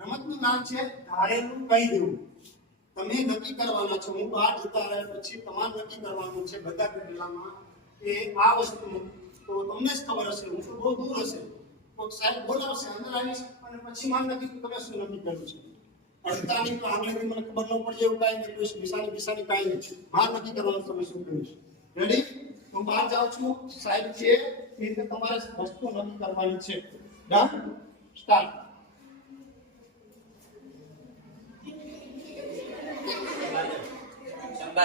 રમતનું નામ છે ધારેલું કહી દેવું. તમે નક્કી કરવાના છો. હું બહાર જતા રહ્યા પછી તમારે નક્કી કરવાનું છે બધા કેટલામાં કે આ વસ્તુ તો તમને જ ખબર હશે. હું તો બહુ દૂર હશે. તો સાહેબ બોલાવશે, અંદર આવીશ અને પછી મારે નક્કી તમે શું નક્કી કર્યું છે? અડતાની તો આંગળીથી મને ખબર ન પડી એવું કાંઈ નહીં. કોઈ નિશાની બિશાની કાંઈ નહીં. મારે નક્કી કરવાનું તમે શું કર્યું છે? રેડી હું બહાર જાઉં છું. સાહેબ છે એ રીતે તમારે વસ્તુ નક્કી કરવાની છે. ડન સ્ટાર્ટ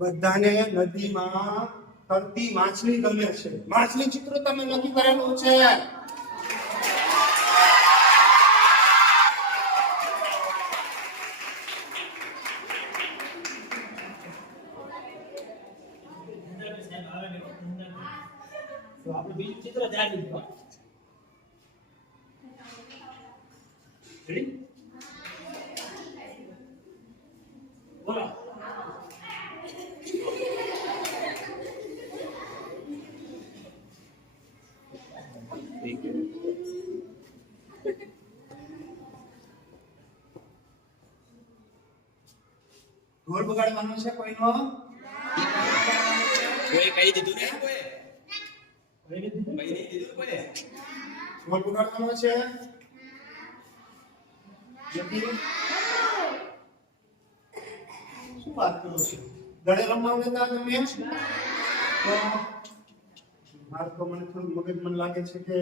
બધાને નદીમાં તરતી માછલી ગમે છે. માછલી ચિત્ર તમે નક્કી કરેલું છે. ચિત્ર જાણી બોલો. ઢોલ બગાડવાનો છે કોઈનો? કોઈ કહી દીધું ને? કોઈ કઈ રીતે કહી દીધું કોઈ ઢોલ બગાડવાનો છે? શું વાત કરો છો? દડે રમવા નતા તમે તો મારે તો મને થોડું મગજ મને લાગે છે કે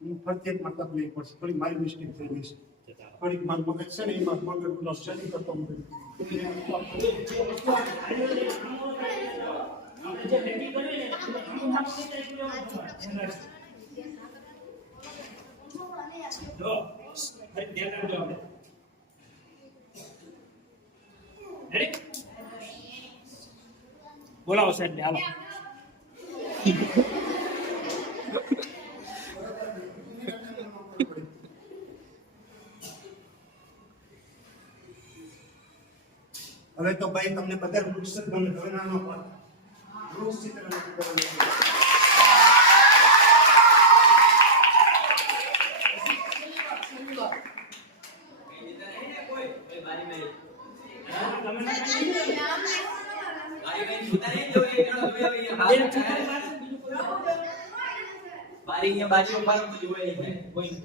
હું ફરજિયાત મતલબ લેવી પડશે. થોડી મારી મિસ્ટેક થઈ ગઈ છે. થોડીક મારું મગજ છે ને એમાં મગજ સ્ટડી કરતો મગજ આપણે જે નક્કી કર્યું ને એનું નામ શું છે? એટલું એવું ખબર. જો ફરી ધ્યાન રાખજો આપણે રેડી બોલાવો સાહેબ ને હાલો હવે તો ભાઈ તમને બધા વૃક્ષ જ ગમે હવે ના ન વૃક્ષ ચિત્ર નથી કરવાનું. બારી બીજું પર જોઈ.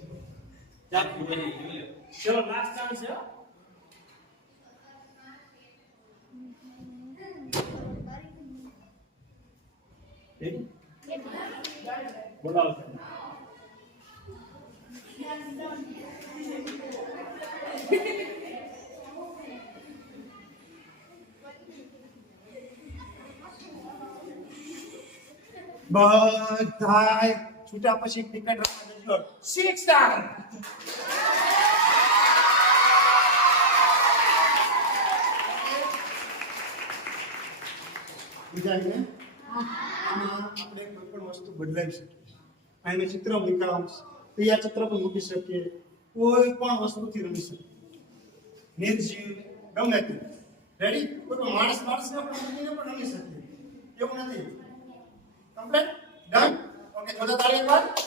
ચલો લાસ્ટ ચાન્સ છે બધાય છૂટા પછી ક્રિકેટ રમવા જજો સિક્સ સ્ટાર બીજાને આમાં આપણે કોઈ પણ વસ્તુ બદલાવી શકીએ. ચિત્ર મૂક્યા તો આ ચિત્ર પણ મૂકી શકીએ. કોઈ પણ વસ્તુથી રમી શકીએ નિર્જીવ ગમે તે. રેડી કોઈ પણ માણસ માણસને પણ મૂકીને રમી શકીએ. એવું નથી. કમ્પ્લેટ ડન ઓકે જોતા તાળી એક